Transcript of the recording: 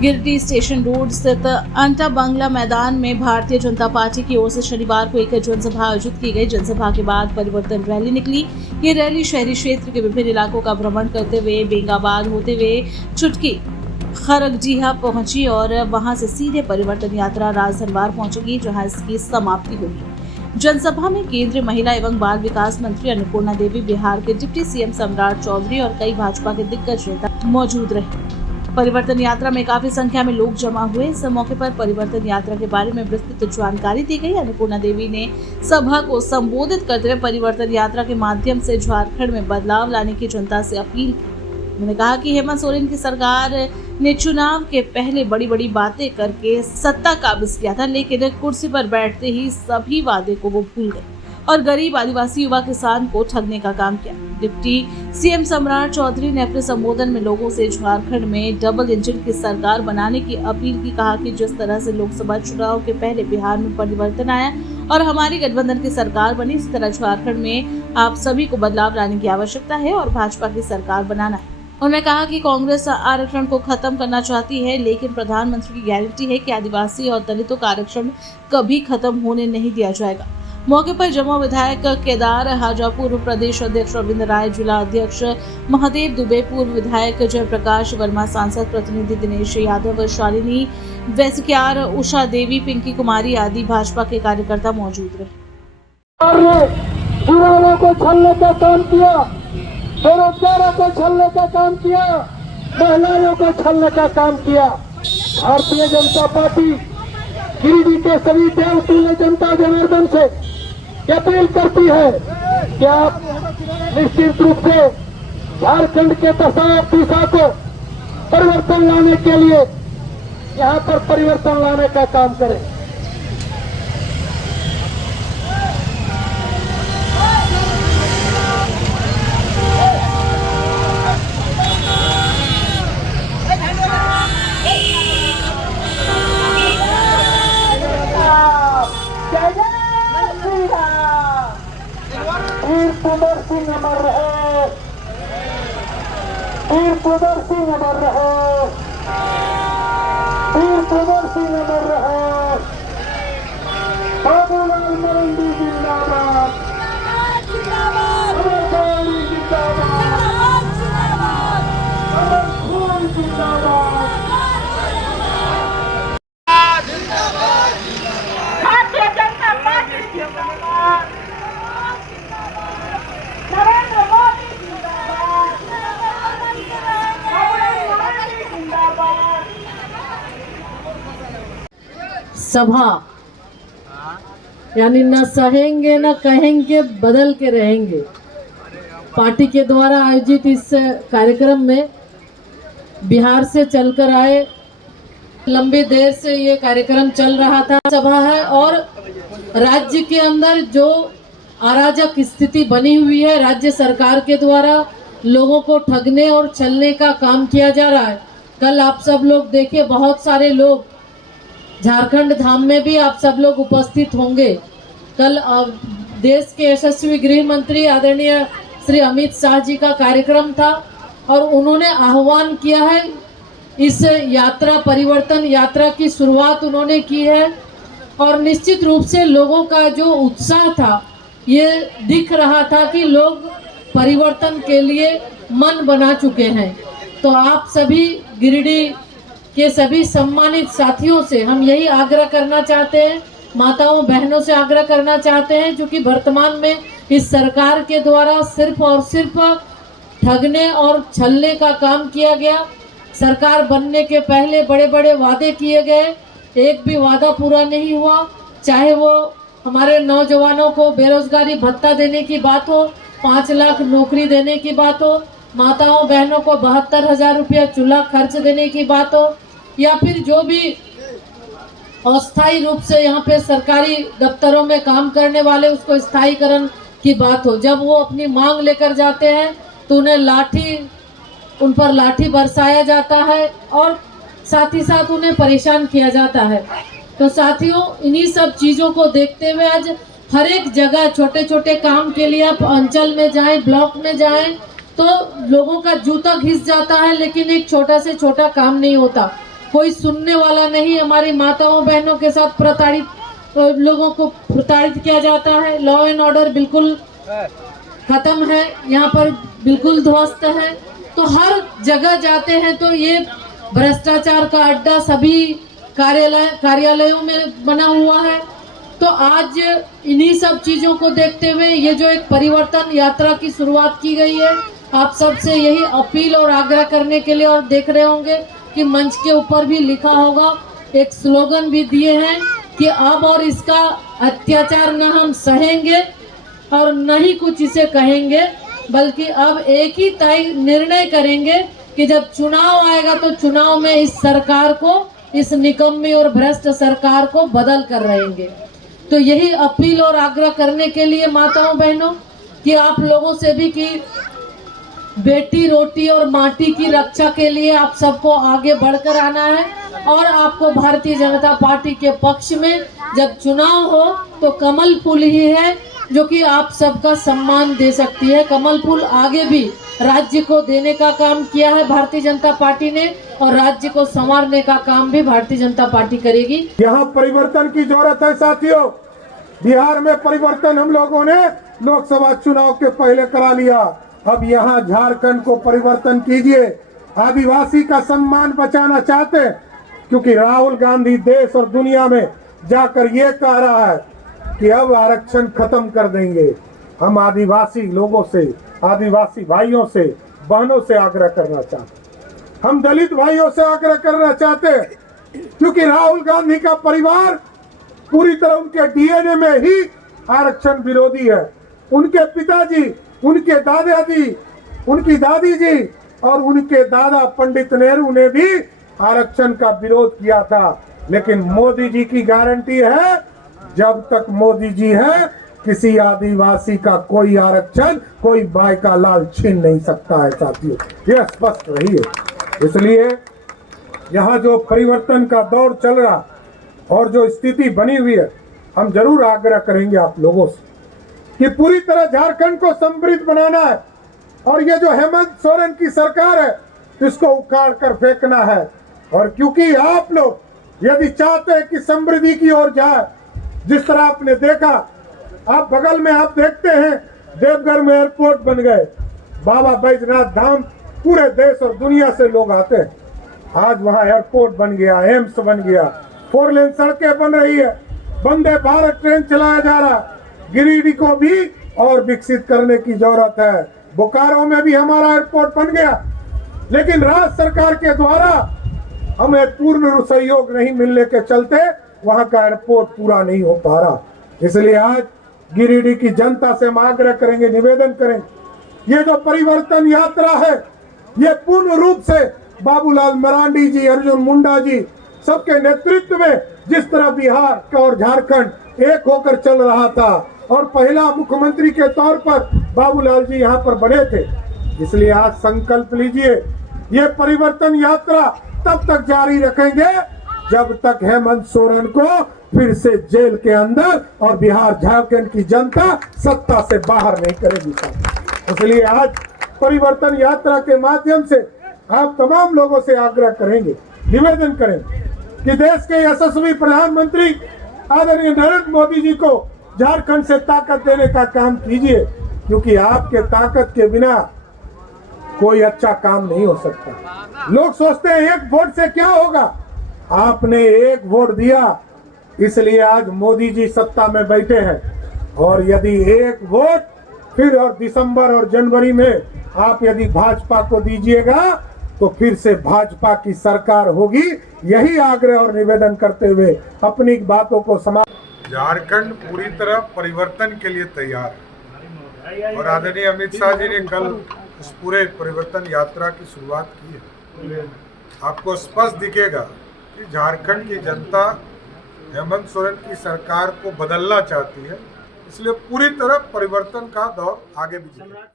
गिरडी station road स्थित अंटा बंगला मैदान में भारतीय जनता पार्टी की ओर से शनिवार को एक जनसभा आयोजित की गई। जनसभा के बाद परिवर्तन रैली निकली। ये रैली शहरी क्षेत्र के विभिन्न इलाकों का भ्रमण करते हुए बेंगाबाद होते हुए चुटकी खरगजीहा पहुंची और वहां से सीधे परिवर्तन यात्रा राजधनवार पहुंचेगी, जहां इसकी समाप्ति होगी। जनसभा में केंद्रीय महिला एवं बाल विकास मंत्री अन्नपूर्णा देवी, बिहार के डिप्टी सीएम सम्राट चौधरी और कई भाजपा के दिग्गज नेता मौजूद रहे। परिवर्तन यात्रा में काफी संख्या में लोग जमा हुए। इस मौके पर परिवर्तन यात्रा के बारे में विस्तृत जानकारी दी गई। अन्नपूर्णा देवी ने सभा को संबोधित करते हुए परिवर्तन यात्रा के माध्यम से झारखंड में बदलाव लाने की जनता से अपील की। उन्होंने कहा कि हेमंत सोरेन की सरकार ने चुनाव के पहले बड़ी बड़ी बातें करके सत्ता काबिज किया था, लेकिन कुर्सी पर बैठते ही सभी वादे को वो भूल गए और गरीब, आदिवासी, युवा, किसान को ठगने का काम किया। डिप्टी सीएम सम्राट चौधरी ने अपने संबोधन में लोगों से झारखंड में डबल इंजन की सरकार बनाने की अपील की। कहा कि जिस तरह से लोकसभा चुनाव के पहले बिहार में परिवर्तन आया और हमारी गठबंधन की सरकार बनी, इसी तरह झारखंड में आप सभी को बदलाव लाने की आवश्यकता है और भाजपा की सरकार बनाना है। उन्होंने कहा कि कांग्रेस आरक्षण को खत्म करना चाहती है, लेकिन प्रधानमंत्री की गारंटी है कि आदिवासी और दलितों का आरक्षण कभी खत्म होने नहीं दिया जाएगा। मौके पर जमा विधायक केदार हाजा, पूर्व प्रदेश अध्यक्ष रविंद्र राय, जिला अध्यक्ष महादेव दुबे, पूर्व विधायक जयप्रकाश वर्मा, सांसद प्रतिनिधि दिनेश यादव, शालिनी वैसक्यार, उषा देवी, पिंकी कुमारी आदि भाजपा के कार्यकर्ता मौजूद रहे। युवाओं को छलने का काम किया, बेरोजगारों को छलने का काम किया, महिलाओं को छलने का काम किया। भारतीय जनता पार्टी गिरिडीह के सभी देवतुल्य जनता जनार्दन से अपील करती है कि आप निश्चित रूप से झारखंड के दिशा को परिवर्तन लाने के लिए यहाँ पर परिवर्तन लाने का काम करें। वीर कुंवर सिंह अमर रहे, वीर कुंवर सिंह अमर रहे, वीर कुंवर सिंह अमर रहे। बाबूलाल मरंडी जिंदाबाद, अमर गौरी जिंदाबाद, अमर खून जिंदाबाद। भारतीय जनता पार्टी जिंदाबाद, नरेंद्र मोदी जिंदाबाद, जिंदाबाद। सभा यानी न सहेंगे न कहेंगे, बदल के रहेंगे। पार्टी के द्वारा आयोजित इस कार्यक्रम में बिहार से चलकर आए, लंबी देर से ये कार्यक्रम चल रहा था, सभा है और राज्य के अंदर जो अराजक स्थिति बनी हुई है, राज्य सरकार के द्वारा लोगों को ठगने और छलने का काम किया जा रहा है। कल आप सब लोग देखे, बहुत सारे लोग झारखंड धाम में भी आप सब लोग उपस्थित होंगे। कल देश के यशस्वी गृह मंत्री आदरणीय श्री अमित शाह जी का कार्यक्रम था और उन्होंने आह्वान किया है, इस यात्रा, परिवर्तन यात्रा की शुरुआत उन्होंने की है और निश्चित रूप से लोगों का जो उत्साह था, ये दिख रहा था कि लोग परिवर्तन के लिए मन बना चुके हैं। तो आप सभी गिरिडीह के सभी सम्मानित साथियों से हम यही आग्रह करना चाहते हैं, माताओं बहनों से आग्रह करना चाहते हैं, जो कि वर्तमान में इस सरकार के द्वारा सिर्फ और सिर्फ ठगने और छलने का काम किया गया। सरकार बनने के पहले बड़े बड़े वादे किए गए, एक भी वादा पूरा नहीं हुआ। चाहे वो हमारे नौजवानों को बेरोजगारी भत्ता देने की बात हो, 5 लाख नौकरी देने की बात हो, माताओं बहनों को 72,000 रुपया चूल्हा खर्च देने की बात हो, या फिर जो भी अस्थायी रूप से यहाँ पे सरकारी दफ्तरों में काम करने वाले, उसको स्थायीकरण की बात हो। जब वो अपनी मांग लेकर जाते हैं तो उन पर लाठी बरसाया जाता है और साथ ही साथ उन्हें परेशान किया जाता है। तो साथियों, इन्हीं सब चीज़ों को देखते हुए आज हर एक जगह छोटे छोटे काम के लिए आप अंचल में जाएं, ब्लॉक में जाएं, तो लोगों का जूता घिस जाता है, लेकिन एक छोटा से छोटा काम नहीं होता। कोई सुनने वाला नहीं। हमारी माताओं बहनों के साथ प्रताड़ित लोगों को प्रताड़ित किया जाता है। लॉ एंड ऑर्डर बिल्कुल खत्म है, यहाँ पर बिल्कुल ध्वस्त है। तो हर जगह जाते हैं तो ये भ्रष्टाचार का अड्डा सभी कार्यालयों में बना हुआ है। तो आज इन्हीं सब चीजों को देखते हुए ये जो एक परिवर्तन यात्रा की शुरुआत की गई है, आप सबसे यही अपील और आग्रह करने के लिए, और देख रहे होंगे कि मंच के ऊपर भी लिखा होगा, एक स्लोगन भी दिए हैं कि अब और इसका अत्याचार न हम सहेंगे और न ही कुछ इसे कहेंगे, बल्कि अब एक ही तय निर्णय करेंगे कि जब चुनाव आएगा तो चुनाव में इस सरकार को, इस निकम्मी और भ्रष्ट सरकार को बदल कर रहेंगे। तो यही अपील और आग्रह करने के लिए माताओं बहनों कि आप लोगों से भी कि बेटी रोटी और माटी की रक्षा के लिए आप सबको आगे बढ़कर आना है, और आपको भारतीय जनता पार्टी के पक्ष में जब चुनाव हो तो कमल फूल ही है जो कि आप सबका सम्मान दे सकती है। कमल फूल आगे भी राज्य को देने का काम किया है भारतीय जनता पार्टी ने, और राज्य को संवारने का काम भी भारतीय जनता पार्टी करेगी। यहाँ परिवर्तन की जरूरत है साथियों। बिहार में परिवर्तन हम लोगों ने लोकसभा चुनाव के पहले करा लिया, अब यहाँ झारखंड को परिवर्तन कीजिए। आदिवासी का सम्मान बचाना चाहते हैं, क्योंकि राहुल गांधी देश और दुनिया में जाकर ये कह रहा है कि अब आरक्षण खत्म कर देंगे। हम आदिवासी लोगों से, आदिवासी भाइयों से, बहनों से आग्रह करना चाहते हैं, हम दलित भाइयों से आग्रह करना चाहते हैं, क्योंकि राहुल गांधी का परिवार पूरी तरह उनके डीएनए में ही आरक्षण विरोधी है। उनके पिताजी, उनके दादाजी, उनकी दादी जी और उनके दादा पंडित नेहरू ने भी आरक्षण का विरोध किया था। लेकिन मोदी जी की गारंटी है, जब तक मोदी जी है किसी आदिवासी का कोई आरक्षण, कोई बाई का लाल छीन नहीं सकता है साथियों, यह स्पष्ट रही है। इसलिए यहाँ जो परिवर्तन का दौर चल रहा और जो स्थिति बनी हुई है, हम जरूर आग्रह करेंगे आप लोगों से कि पूरी तरह झारखंड को समृद्ध बनाना है, और ये जो हेमंत सोरेन की सरकार है इसको उखाड़ कर फेंकना है। और क्योंकि आप लोग यदि चाहते हैं कि समृद्धि की ओर जाए, जिस तरह आपने देखा, आप बगल में आप देखते हैं देवघर में एयरपोर्ट बन गए, बाबा बैजनाथ धाम पूरे देश और दुनिया से लोग आते हैं, आज वहाँ एयरपोर्ट बन गया, एम्स बन गया, 4 लेन सड़कें बन रही है, वंदे भारत ट्रेन चलाया जा रहा। गिरिडीह को भी और विकसित करने की जरूरत है। बोकारो में भी हमारा एयरपोर्ट बन गया, लेकिन राज्य सरकार के द्वारा हमें पूर्ण सहयोग नहीं मिलने के चलते वहां का एयरपोर्ट पूरा नहीं हो पा रहा। इसलिए आज गिरिडीह की जनता से हम आग्रह करेंगे, निवेदन करेंगे, ये जो परिवर्तन यात्रा है ये पूर्ण रूप से बाबूलाल मरांडी जी, अर्जुन मुंडा जी सबके नेतृत्व में जिस तरह बिहार और झारखंड एक होकर चल रहा था, और पहला मुख्यमंत्री के तौर पर बाबूलाल जी यहाँ पर बने थे। इसलिए आज संकल्प लीजिए, ये परिवर्तन यात्रा तब तक जारी रखेंगे जब तक हेमंत सोरेन को फिर से जेल के अंदर और बिहार झारखंड की जनता सत्ता से बाहर नहीं करेगी। इसलिए आज परिवर्तन यात्रा के माध्यम से आप तमाम लोगों से आग्रह करेंगे, निवेदन करेंगे कि देश के यशस्वी प्रधानमंत्री आदरणीय नरेंद्र मोदी जी को झारखंड से ताकत देने का काम कीजिए, क्योंकि आपके ताकत के बिना कोई अच्छा काम नहीं हो सकता। लोग सोचते हैं एक वोट से क्या होगा, आपने एक वोट दिया इसलिए आज मोदी जी सत्ता में बैठे हैं, और यदि एक वोट फिर और दिसंबर और जनवरी में आप यदि भाजपा को दीजिएगा तो फिर से भाजपा की सरकार होगी। यही आग्रह और निवेदन करते हुए अपनी बातों को समाप्त। झारखंड पूरी तरह परिवर्तन के लिए तैयार है, और आदरणीय अमित शाह जी ने कल इस पूरे परिवर्तन यात्रा की शुरुआत की है। आपको स्पष्ट दिखेगा कि झारखंड की जनता हेमंत सोरेन की सरकार को बदलना चाहती है, इसलिए पूरी तरह परिवर्तन का दौर आगे भी चलेगा।